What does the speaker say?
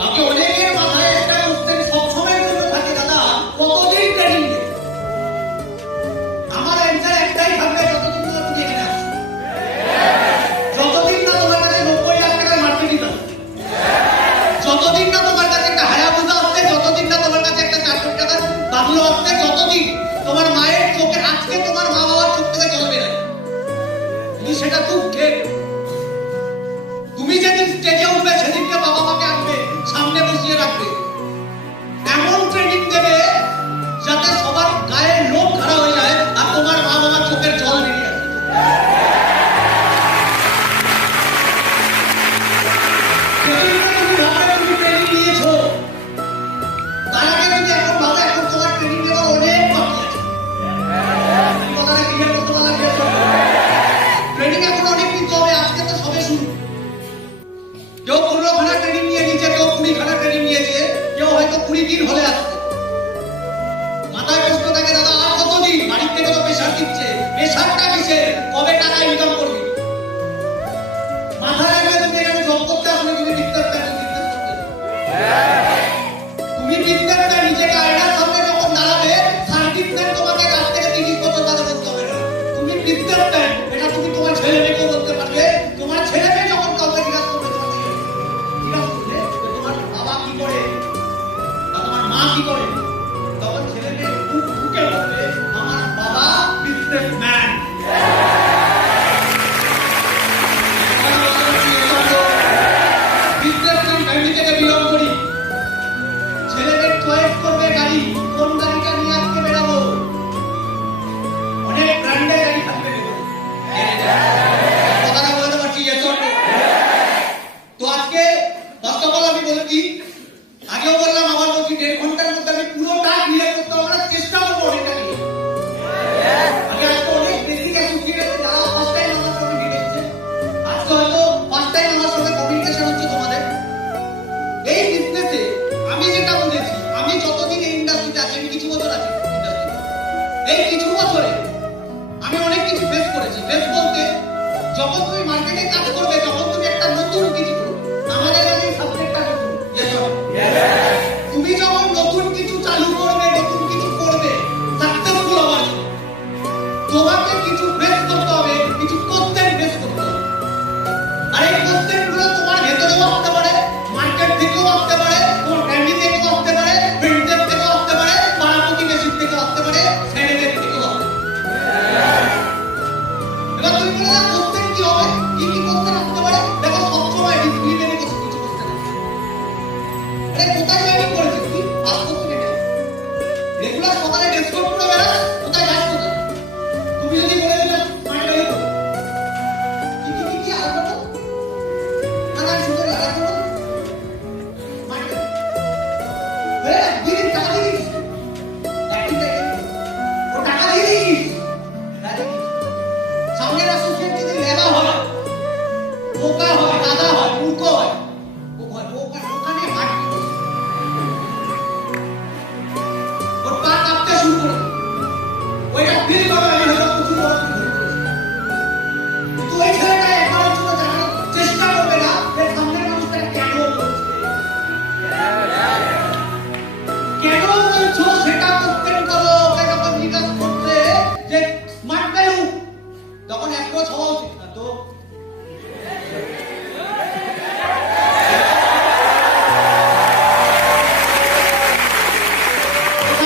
তাকে অনেকের মাথায় একটা উঠতে সবসময় জন্য থাকে, দাদা কতদিন ট্রেনিং নেবে? আমার অ্যান্সার একটাই থাকবে, যতদিন না তুমি এখানে আসো, যতদিন না তোমার কাছে 90 লাখ টাকার মার্কেটিং আছে, যতদিন না তোমার কাছে একটা হায়াবুসা আসছে, যতদিন না তোমার কাছে একটা 4 কোটি টাকার বাংলো আসছে, যতদিন তোমার মায়ের চোখে আজকে তোমার মা বাবার চোখ থেকে জল বেরোয়, তুমি সেটা দুঃখে, তুমি যেদিন স্টেজে উঠবে সেদিনকে বাবা মাকে আনবে, সামনে বসিয়ে রাখবে, এমন ট্রেনিং দেবে যাতে সবার গায়ের লোম খাড়া হয়ে যায় আর তোমার মা বাবার চোখের জল বেরিয়ে আসে। তুমি ট্রেনিং নিয়েছো, তার আগে তুমি এখন ভালো, এখন তোমার ট্রেনিং নেওয়ার অনেক বাকি আছে। কথাটা ক্লিয়ার করতে পারলাম? ট্রেনিং এখন অনেক নিতে হবে, আজকে তো সবে শুরু। কেউ 15 খানা ট্রেনিং নিয়ে নিয়েছে, কেউ 20 খানা ট্রেনিং নিয়েছে, কেউ হয়তো 20 দিন হলে আসছে। মাথায় প্রশ্ন থাকে, দাদা আর কতদিন? বাড়ির থেকে তো প্রেশার দিচ্ছে, প্রেশারটা কিসের? কবে টাকা ইনকাম করবি? মাথায় রাখবে, তুমি এখানে জব করতে আসলে তুমি বিজনেস করতে, তুমি বিজনেসটা নিজেকে আয়নার সামনে যখন দাঁড়াবে, সার্টিফিকেট তোমাকে কাছ থেকে 30 বছর বাদে করতে হবে না। তুমি বিজনেসটা এটা তুমি তোমার ছেলে মেয়েকেও বলতে পারবে। তোমার ছেলে মেয়ে যখন কাউকে জিজ্ঞাসা করবে, তোমার বাবা কি করে বা তোমার মা কি করে, তখন ছেলে মেয়ে ঢুকে বলবে, আমার বাবা বিজনেসম্যান। বিজনেসম্যান ফ্যামিলি থেকে বিলং করি। ছেলেদের চয়েস করবে গাড়ি, কোন গাড়িটা নিয়ে আজকে বেরাবো। অনেক ব্র্যান্ডের গাড়ি থাকবে, কথাটা বলতে পারছি? তো আজকে ফার্স্ট অফ অল আমি বলেছি, আগেও বললাম আবার বলছি, 1.5 ঘন্টার মধ্যে আমি পুরোটা ক্লিয়ার করতে হবে, চেষ্টা করবো অনেকটা নিয়ে। আমি আজকে অনেক বেসিক অ্যাসোসিয়েট যারা ফার্স্ট টাইম আমার সঙ্গে মিট হচ্ছে, আজকে হয়তো ফার্স্ট টাইম আমার সঙ্গে কমিউনিকেশন হচ্ছে তোমাদের। এই বিজনেসে আমি যেটা বলেছি, আমি যতদিন এই ইন্ডাস্ট্রিতে আছি, আমি কিছু বছর আছি ইন্ডাস্ট্রিতে, এই কিছু বছরে আমি অনেক কিছু ফেস করেছি। ফেস বলতে, যখন তুমি মার্কেটে কাজ করবে, যখন তুমি একটা নতুন কিছু করবে, আমাদের কাছে সাবজেক্টটা নতুন, তুমি যখন নতুন কিছু চালু করবে, নতুন কিছু করবে, সাকসেসফুল হওয়ার জন্য তোমাকে কিছু ফেস করতে হবে, কিছু কোশ্চেন ফেস করতে হবে। আর এই কোশ্চেনগুলো তোমার ভেতরেও আসতে পারে, মার্কেট থেকেও আসতে পারে, তোমার ফ্যামিলি থেকেও আসতে পারে, ফ্রেন্ডদের থেকেও আসতে পারে, পাড়া প্রতিবেশীর থেকেও আসতে পারে, ছেলেদের থেকেও আসতে পারে। এবার তুমি বলে না কোশ্চেন কি হবে, কি কি কোশ্চেন আসতে পারে? দেখো, সবসময় ডিসপ্লিনের কিছু কোশ্চেন আসে। আরে কোথায় জয়েনিং করেছিস তুই? ফার্স্ট কোশ্চেন এটা। রেগুলার সকালে ডেস্ক করে বেড়াস, কোথায় যাস?